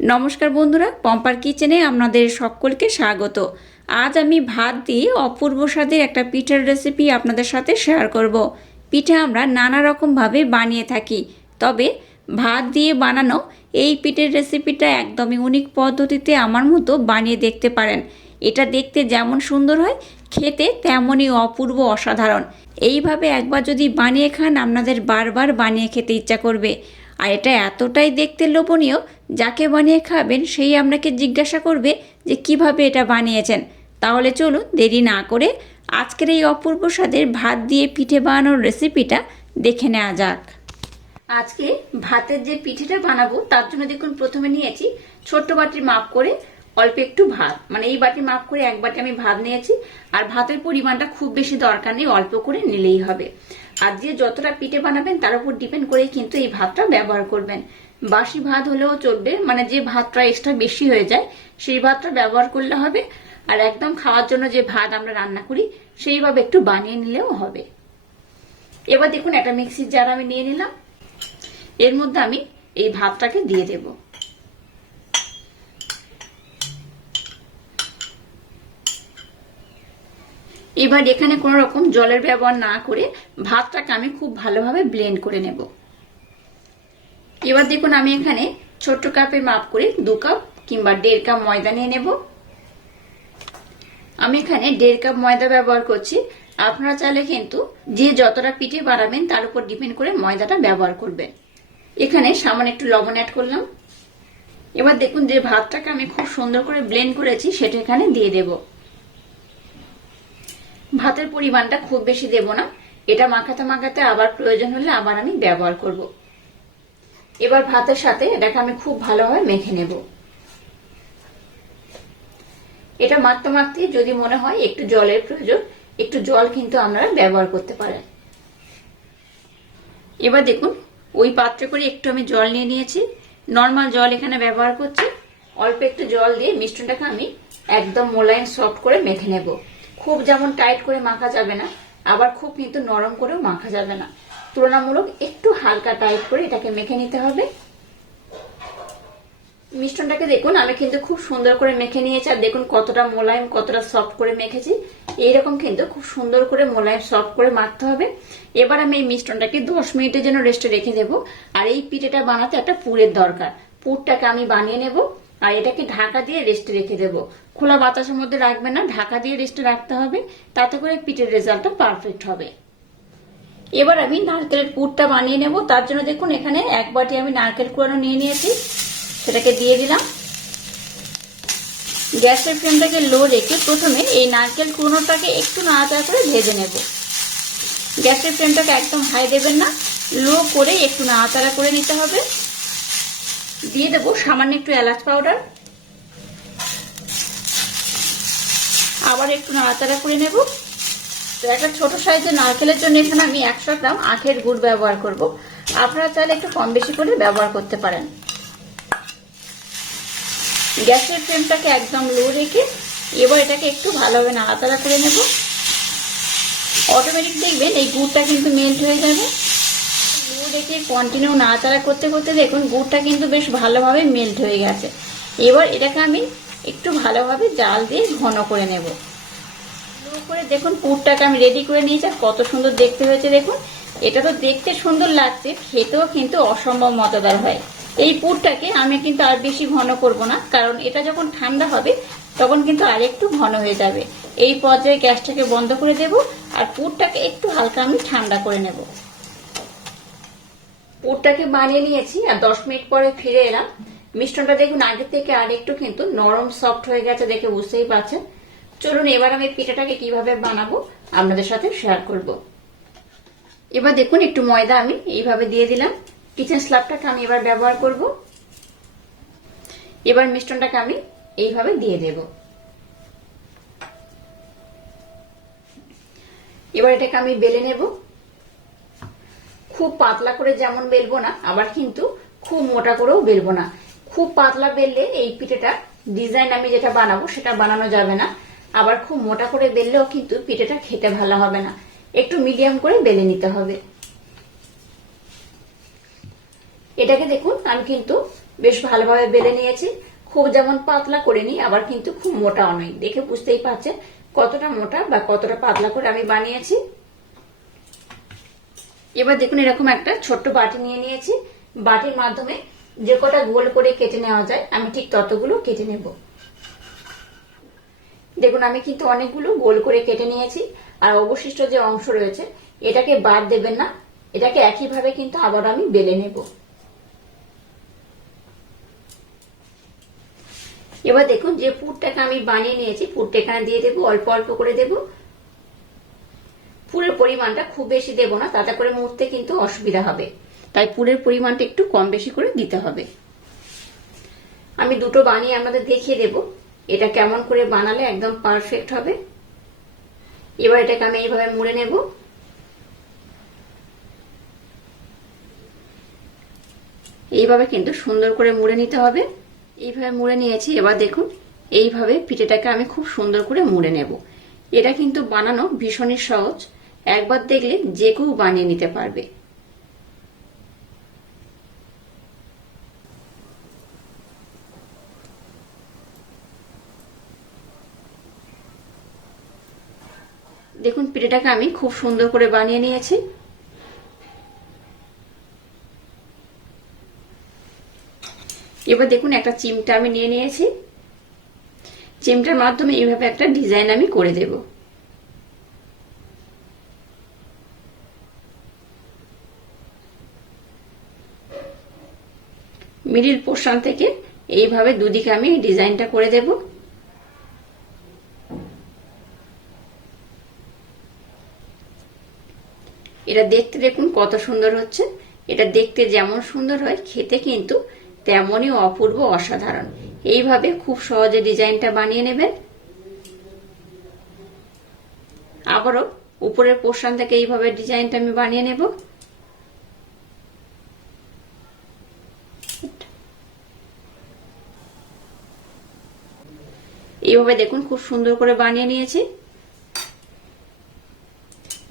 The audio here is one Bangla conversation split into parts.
নমস্কার বন্ধুরা, পম্পার কিচেনে আপনাদের সকলকে স্বাগত। আজ আমি ভাত দিয়ে অপূর্ব স্বাদের একটা পিঠার রেসিপি আপনাদের সাথে শেয়ার করব। পিঠা আমরা নানা রকমভাবে বানিয়ে থাকি, তবে ভাত দিয়ে বানানো এই পিঠের রেসিপিটা একদমই ইউনিক পদ্ধতিতে আমার মতো বানিয়ে দেখতে পারেন। এটা দেখতে যেমন সুন্দর হয়, খেতে তেমনই অপূর্ব অসাধারণ। এইভাবে একবার যদি বানিয়ে খান, আপনাদের বারবার বানিয়ে খেতে ইচ্ছা করবে। আর এটা এতটাই দেখতে লোভনীয়, যাকে বানিয়ে খাবেন সেই আপনাকে জিজ্ঞাসা করবে যে কিভাবে এটা বানিয়েছেন। তাহলে চলুন দেরি না করে আজকের এই অপূর্ব স্বাদের ভাত দিয়ে পিঠে বানানোর রেসিপিটা দেখে নেওয়া যাক। আজকে ভাতের যে পিঠেটা বানাবো তার জন্য দেখুন প্রথমে নিয়েছি ছোট্ট বাটির মাপ করে অল্প একটু ভাত, মানে এই বাটি মাপ করে এক বাটি আমি ভাত নিয়েছি। আর ভাতের পরিমাণটা খুব বেশি দরকার নেই, অল্প করে নিলেই হবে। আর যে যতটা পিঠে বানাবেন তার উপর ডিপেন্ড করেই কিন্তু এই ভাতটা ব্যবহার করবেন। বাসি ভাত হলেও চলবে, মানে যে ভাতটা এক্সট্রা বেশি হয়ে যায় সেই ভাতটা ব্যবহার করলে হবে। আর একদম খাওয়ার জন্য যে ভাত আমরা রান্না করি সেইভাবে একটু বানিয়ে নিলেও হবে। এবার দেখুন একটা মিক্সির জার আমি নিয়ে নিলাম, এর মধ্যে আমি এই ভাতটাকে দিয়ে দেব। এবার এখানে কোনো রকম জলের ব্যবহার না করে ভাতটাকে আমি খুব ভালোভাবে ব্লেন্ড করে নেব। এবার দেখুন আমি এখানে ছোট্ট কাপের মাপ করে 2 কাপ কিংবা 1.5 কাপ ময়দা নিয়ে নেব। আমি এখানে 1.5 কাপ ময়দা ব্যবহার করছি। আপনারা চাইলে কিন্তু যে যতটা পিঠে বানাবেন তার উপর ডিপেন্ড করে ময়দাটা ব্যবহার করবেন। এখানে সামান্য একটু লবণ অ্যাড করলাম। এবার দেখুন যে ভাতটাকে আমি খুব সুন্দর করে ব্লেন্ড করেছি সেটা এখানে দিয়ে দেব। ভাতের পরিমাণটা খুব বেশি দেব না, এটা মাখাতে মাখাতে আবার প্রয়োজন হলে আবার আমি ব্যবহার করব। এবার ভাতের সাথে এটাকে আমি খুব ভালোভাবে মেখে নেব। এটা মাখতে মাখতে যদি মনে হয় একটু জলের প্রয়োজন, একটু জল কিন্তু আপনারা ব্যবহার করতে পারেন। এবার দেখুন ওই পাত্রে করে একটু আমি জল নিয়ে নিয়েছি, নর্মাল জল এখানে ব্যবহার করছি। অল্প একটু জল দিয়ে মিশ্রণটাকে আমি একদম মোলায়েম সফট করে মেখে নেব। খুব যেমন টাইট করে মাখা যাবে না, আবার খুব কিন্তু নরম করেও মাখা যাবে না, তুলনামূলক একটু হালকা টাইট করে এটাকে মেখে নিতে হবে। মিশ্রণটাকে দেখুন আমি কিন্তু খুব সুন্দর করে মেখে নিয়েছি, আর দেখুন কতটা মোলায়েম কতটা সফট করে মেখেছি। এইরকম কিন্তু খুব সুন্দর করে মোলায়েম সফট করে মাখতে হবে। এবার আমি এই মিশ্রণটাকে 10 মিনিটের জন্য রেস্টে রেখে দেব। আর এই পিঠেটা বানাতে একটা পুরের দরকার, পুরটাকে আমি বানিয়ে নেব। আর এটাকে ঢাকা দিয়ে রেস্টে রেখে দেব। খোলা বাতাসের মধ্যে রাখবেন না, ঢাকা দিয়ে রেস্টে রাখতে হবে, তাতে করে পিঠের রেজাল্টটা পারফেক্ট হবে। এবার আমি নারকেলের পুরটা বানিয়ে নেব। তার জন্য দেখুন এখানে 1 বাটি আমি নারকেল কুড়ানো নিয়ে নিয়েছি, সেটাকে দিয়ে দিলাম। গ্যাসের ফ্লেমটাকে লো রেখে প্রথমে এই নারকেল কুড়োটাকে একটু নাড়াচাড়া করে ভেজে নেব। গ্যাসের ফ্লেমটাকে একদম হাই দেবেন না, লো করে একটু নাড়াচাড়া করে নিতে হবে। দিয়ে দেবো সামান্য একটু এলাচ পাউডার, আবার একটু নাড়াচাড়া করে নেব। তো একটা ছোট সাইজের নারকেলের জন্য এখানে আমি 100 গ্রাম আখের গুড় ব্যবহার করব। আপনারা চাইলে একটু কম বেশি করে ব্যবহার করতে পারেন। গ্যাসের ফ্লেমটাকে একদম লো রেখে এবার এটাকে একটু ভালোভাবে নাড়াচাড়া করে নেব। অটোমেটিক দেখবেন এই গুড়টা কিন্তু মেল্ট হয়ে যাবে। লো রেখে কন্টিনিউ নাড়াচাড়া করতে করতে দেখুন গুড়টা কিন্তু বেশ ভালোভাবে মেল্ট হয়ে গেছে। এবার এটাকে আমি একটু ভালোভাবে জাল দিয়ে ঘন করে নেব। লো করে দেখুন পুরটাকে আমি রেডি করে নিয়েছি, আর কত সুন্দর দেখতে হয়েছে দেখুন। এটা তো দেখতে সুন্দর লাগছে, খেতেও কিন্তু অসম্ভব মজাদার হয়। এই পুরটাকে আমি কিন্তু আর বেশি ঘন করব না, কারণ এটা যখন ঠান্ডা হবে তখন কিন্তু আর একটু ঘন হয়ে যাবে। এই পর্যায়ে গ্যাসটাকে বন্ধ করে দেব, আর পুরটাকে একটু হালকা আমি ঠান্ডা করে নেব। পুরটাকে বানিয়ে নিয়েছি, আর 10 মিনিট পরে ফিরে এলাম। মিশ্রণটা দেখুন আগে থেকে আর একটু কিন্তু নরম সফট হয়ে গেছে, দেখে বুঝতেই পারছেন। চলুন এবার আমি পিঠাটাকে কিভাবে বানাবো আপনাদের সাথে শেয়ার করব। এবার দেখুন একটু ময়দা আমি এইভাবে দিয়ে দিলাম। কিচেন স্ল্যাবটাকে আমি এবার ব্যবহার করব। এবার মিশ্রণটাকে আমি এইভাবে দিয়ে দেব। এবার এটাকে আমি বেলে নেব। খুব পাতলা করে যেমন বেলবো না, আবার কিন্তু খুব মোটা করেও বেলবো না। খুব পাতলা বেললে এই পিঠেটা ডিজাইন আমি যেটা বানাবো সেটা বানানো যাবে না, আবার খুব মোটা করে বেললেও কিন্তু পিঠেটা খেতে ভালো হবে না। একটু মিডিয়াম করে বেলে নিতে হবে। এটাকে দেখুন আমি কিন্তু বেশ ভালোভাবে বেলে নিয়েছি। খুব যেমন পাতলা করিনি, আবার কিন্তু খুব মোটাও নয়। দেখে বুঝতেই পারছেন কতটা মোটা বা কতটা পাতলা করে আমি বানিয়েছি। এবার দেখুন এরকম একটা ছোট্ট বাটি নিয়ে নিয়েছি। বাটির মাধ্যমে যে কটা গোল করে কেটে নেওয়া যায় আমি ঠিক ততগুলো কেটে নেব। দেখুন আমি কিন্তু অনেকগুলো গোল করে কেটে নিয়েছি। আর অবশিষ্ট যে অংশ রয়েছে এটাকে বাদ দেবেন না, এটাকে একইভাবে কিন্তু আবার আমি বেলে নেব। এবার দেখুন যে পুরটাকে আমি বানিয়ে নিয়েছি, পুরটা এখানে দিয়ে দেবো, অল্প অল্প করে দেব। পুরের পরিমাণটা খুব বেশি দেব না, তাতে করে মুড়তে কিন্তু অসুবিধা হবে, তাই পুরের পরিমাণটা একটু কম বেশি করে দিতে হবে। আমি দুটো বানিয়ে আপনাদের দেখিয়ে দেব এটা কেমন করে বানালে একদম পারফেক্ট হবে। এবার এটাকে আমি এইভাবে মুড়ে নেব। এইভাবে কিন্তু সুন্দর করে মুড়ে নিতে হবে। এইভাবে মুড়ে নিয়েছি। এবার দেখুন এইভাবে পিঠেটাকে আমি খুব সুন্দর করে মুড়ে নেব। এটা কিন্তু বানানো ভীষণই সহজ, একবার দেখলে যে কেউ বানিয়ে নিতে পারবে। দেখুন পিঠেটাকে আমি খুব সুন্দর করে বানিয়ে নিয়েছি। এবার দেখুন একটা চিমটা আমি নিয়ে নিয়েছি। চিমটার মাধ্যমে এইভাবে একটা ডিজাইন আমি করে দেব। মিডিল পোর্শন থেকে এইভাবে দুদিকে আমি ডিজাইনটা করে দেব। এটা দেখতে দেখুন কত সুন্দর হচ্ছে। এটা দেখতে যেমন সুন্দর হয় খেতে কিন্তু তেমনই অপূর্ব, অসাধারণ। এইভাবে খুব সহজে ডিজাইনটা বানিয়ে নেবেন। আবারও উপরের পোর্শন থেকে এইভাবে ডিজাইনটা আমি বানিয়ে নেব। এইভাবে দেখুন খুব সুন্দর করে বানিয়ে নিয়েছি।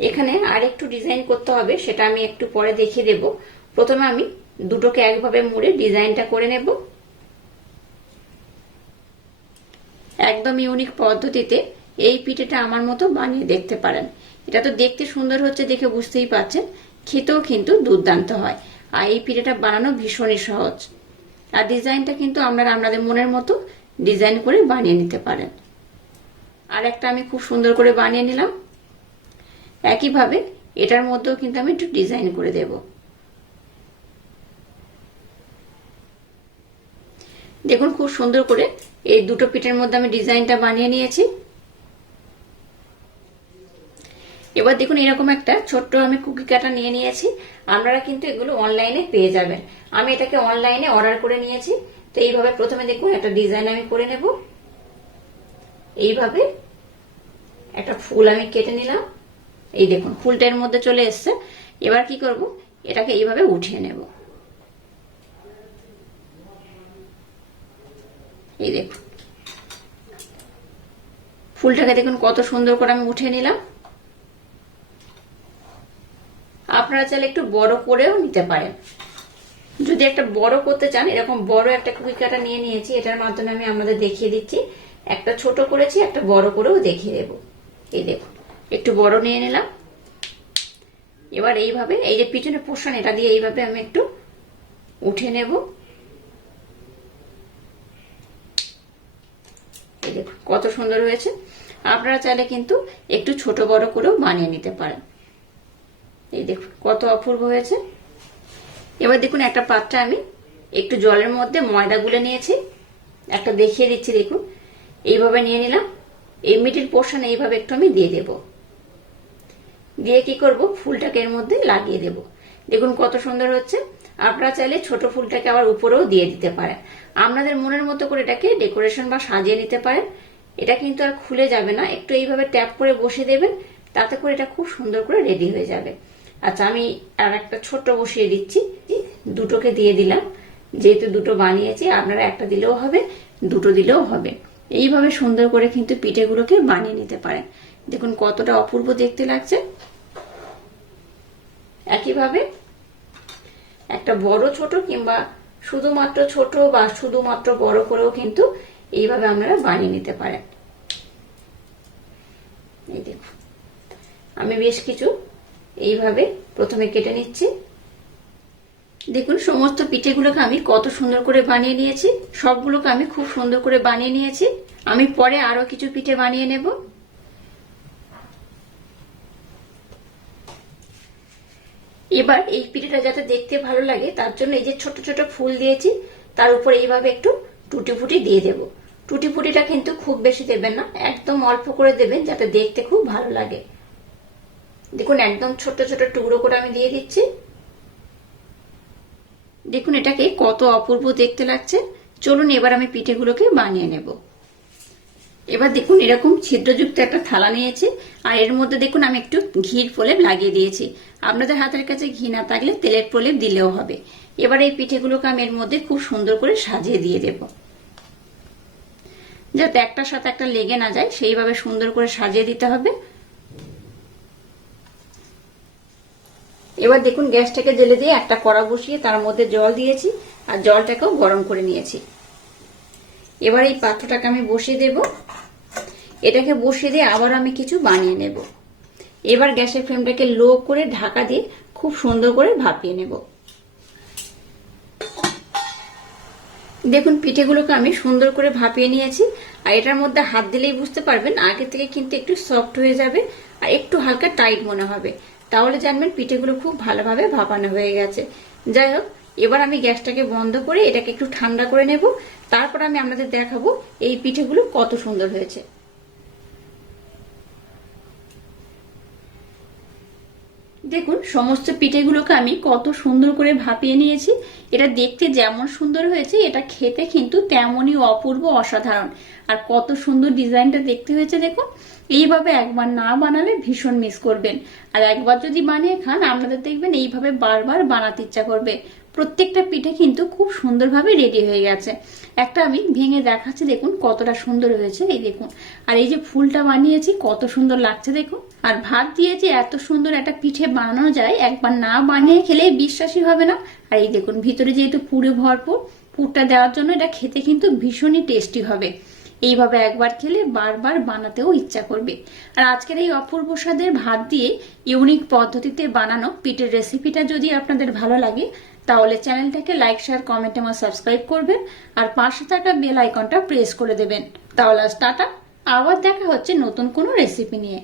এখানে আর একটু ডিজাইন করতে হবে, সেটা আমি একটু পরে দেখিয়ে দেব। প্রথমে আমি দুটোকে একভাবে মুড়ে ডিজাইনটা করে নেব। একদম ইউনিক পদ্ধতিতে এই পিঠেটা আমার মতো বানিয়ে দেখতে পারেন। এটা তো দেখতে সুন্দর হচ্ছে দেখে বুঝতেই পারছেন, খেতেও কিন্তু দুর্দান্ত হয়। আর এই পিঠেটা বানানো ভীষণই সহজ। আর ডিজাইনটা কিন্তু আপনারা আপনাদের মনের মতো ডিজাইন করে বানিয়ে নিতে পারেন। আর একটা আমি খুব সুন্দর করে বানিয়ে নিলাম। একইভাবে এটার মধ্যেও কিন্তু আমি একটু ডিজাইন করে দেব। দেখুন খুব সুন্দর করে এই দুটো পিঠের মধ্যে আমি ডিজাইনটা বানিয়ে নিয়েছি। এবার দেখুন এরকম একটা ছোট্ট আমি কুকি কাটা নিয়ে নিয়েছি। আপনারা কিন্তু এগুলো অনলাইনে পেয়ে যাবেন। আমি এটাকে অনলাইনে অর্ডার করে নিয়েছি। তো এইভাবে প্রথমে দেখুন একটা ডিজাইন আমি করে নেব। এইভাবে একটা ফুল আমি কেটে নিলাম। এই দেখুন ফুলটা এর মধ্যে চলে এসছে। এবার কি করব, এটাকে এইভাবে উঠিয়ে নেব। এই দেখুন ফুলটাকে দেখুন কত সুন্দর করে আমি উঠিয়ে নিলাম। আপনারা চাইলে একটু বড় করেও নিতে পারেন। যদি একটা বড় করতে চান, এরকম বড় একটা কুকি কাটা নিয়ে নিয়েছি। এটার মাধ্যমে আমি আপনাদের দেখিয়ে দিচ্ছি। একটা ছোট করেছি, একটা বড় করেও দেখিয়ে দেব। এই দেখুন একটু বড় নিয়ে নিলাম। এবার এইভাবে এই যে পিছনের পোর্শন এটা দিয়ে এইভাবে আমি একটু উঠে নেব। এই দেখুন কত সুন্দর হয়েছে। আপনারা চাইলে কিন্তু একটু ছোট বড় করেও বানিয়ে নিতে পারেন। এই দেখুন কত অপূর্ব হয়েছে। এবার দেখুন একটা পাত্রে আমি একটু জলের মধ্যে ময়দা গুলে নিয়েছি। একটা দেখিয়ে দিচ্ছি, দেখুন এইভাবে নিয়ে নিলাম। এই মিডিল পোর্শন এইভাবে একটু আমি দিয়ে দেব। দিয়ে কি করব, ফুলটাকে এর মধ্যে লাগিয়ে দেব। দেখুন কত সুন্দর হচ্ছে। আপনারা চাইলে ছোট ফুলটাকে আবার উপরেও দিয়ে দিতে পারেন। আপনাদের মনের মতো করে এটাকে ডেকোরেশন বা সাজিয়ে নিতে পারেন। এটা কিন্তু আর খুলে যাবে না। একটু এইভাবে ট্যাপ করে বসে দেবেন, তাতে করে এটা খুব সুন্দর করে রেডি হয়ে যাবে। আচ্ছা আমি আর একটা ছোট্ট বসিয়ে দিচ্ছি। দুটোকে দিয়ে দিলাম। যেহেতু দুটো বানিয়েছি, আপনারা একটা দিলেও হবে, দুটো দিলেও হবে। এইভাবে সুন্দর করে কিন্তু পিঠেগুলোকে বানিয়ে নিতে পারেন। দেখুন কতটা অপূর্ব দেখতে লাগছে। একইভাবে একটা বড় ছোট কিংবা শুধুমাত্র ছোট বা শুধুমাত্র বড় করেও কিন্তু এইভাবে আপনারা বানিয়ে নিতে পারেন। এই দেখুন, আমি বেশ কিছু এইভাবে প্রথমে কেটে নিচ্ছি। দেখুন সমস্ত পিঠেগুলোকে আমি কত সুন্দর করে বানিয়ে নিয়েছি। সবগুলোকে আমি খুব সুন্দর করে বানিয়ে নিয়েছি। আমি পরে আরো কিছু পিঠে বানিয়ে নেব। এবার এই পিঠেটা যাতে দেখতে ভালো লাগে তার জন্য এই যে ছোট ছোট ফুল দিয়েছি তার উপর এইভাবে একটু টুটি ফুটি দিয়ে দেব। টুটি ফুটিটা কিন্তু খুব বেশি দেবেন না, একদম অল্প করে দেবেন যাতে দেখতে খুব ভালো লাগে। দেখুন একদম ছোট ছোট টুকরো করে আমি দিয়ে দিচ্ছি। দেখুন এটাকে কত অপূর্ব দেখতে লাগছে। চলুন এবার আমি পিঠেগুলোকে বানিয়ে নেব। এবার দেখুন এরকম ছিদ্রযুক্ত একটা থালা নিয়েছি আর এর মধ্যে দেখুন আমি একটু ঘির প্রলেপ লাগিয়ে দিয়েছি। আপনাদের হাতের কাছে ঘি না থাকলে তেলের প্রলেপ দিলেও হবে। এবার এই পিঠেগুলোকে আমি এর মধ্যে খুব সুন্দর করে সাজিয়ে দিয়ে দেব, যাতে একটার সাথে একটা লেগে না যায় সেইভাবে সুন্দর করে সাজিয়ে দিতে হবে। এবার দেখুন গ্যাসটাকে জ্বেলে দিয়ে একটা কড়া বসিয়ে তার মধ্যে জল দিয়েছি আর জলটাকেও গরম করে নিয়েছি। এবার এই পাত্রটাকে আমি বসিয়ে দেব। এটাকে বসিয়ে দিয়ে আবার আমি কিছু বানিয়ে নেব। এবার গ্যাসের ফ্লেমটাকে লো করে ঢাকা দিয়ে খুব সুন্দর করে ভাপিয়ে নেব। দেখুন পিঠেগুলোকে আমি সুন্দর করে ভাপিয়ে নিয়েছি আর এটার মধ্যে হাত দিলেই বুঝতে পারবেন আগে থেকে কিন্তু একটু সফট হয়ে যাবে আর একটু হালকা টাইট মনে হবে, তাহলে জানবেন পিঠেগুলো খুব ভালোভাবে ভাপানো হয়ে গেছে। যাই হোক, এবার আমি গ্যাসটাকে বন্ধ করে এটাকে একটু ঠান্ডা করে নেব। তারপর আমি আপনাদের দেখাবো এই পিঠেগুলো কত সুন্দর হয়েছে। দেখুন সমস্ত পিঠেগুলোকে আমি কত সুন্দর করে ভাপিয়ে নিয়েছি। এটা দেখতে যেমন সুন্দর হয়েছে এটা খেতে কিন্তু তেমনই অপূর্ব অসাধারণ। আর কত সুন্দর ডিজাইনটা দেখতে হয়েছে দেখুন। এইভাবে একবার না বানালে ভীষণ মিস করবেন, আর একবার যদি বানিয়ে খান আপনাদের দেখবেন এইভাবে বারবার বানাতে ইচ্ছা করবে। প্রত্যেকটা পিঠে কিন্তু খুব সুন্দরভাবে রেডি হয়ে গেছে। একটা আমি ভেঙে দেখাচ্ছি, দেখুন কতটা সুন্দর হয়েছে। এই দেখুন, আর এই যে ফুলটা বানিয়েছি কত সুন্দর লাগছে দেখুন। আর ভাত দিয়ে যে এত সুন্দর একটা পিঠে বানানো যায় একবার না বানিয়ে খেলে বিশ্বাসই হবে না। আর এই দেখুন ভিতরে যেহেতু পুরে ভরপুর, পুরটা দেওয়ার জন্য এটা খেতে কিন্তু ভীষণই টেস্টি হবে। এইভাবে একবার খেলে বারবার বানাতেও ইচ্ছা করবে। আর আজকের এই অপূর্ব স্বাদের ভাত দিয়ে ইউনিক পদ্ধতিতে বানানো পিঠের রেসিপিটা যদি আপনাদের ভালো লাগে তাহলে চ্যানেলটাকে লাইক, শেয়ার, কমেন্ট এবং সাবস্ক্রাইব করবেন আর পাশে থাকা বেল আইকনটা প্রেস করে দেবেন। তাহলে টাটা, আবার দেখা হচ্ছে নতুন কোনো রেসিপি নিয়ে।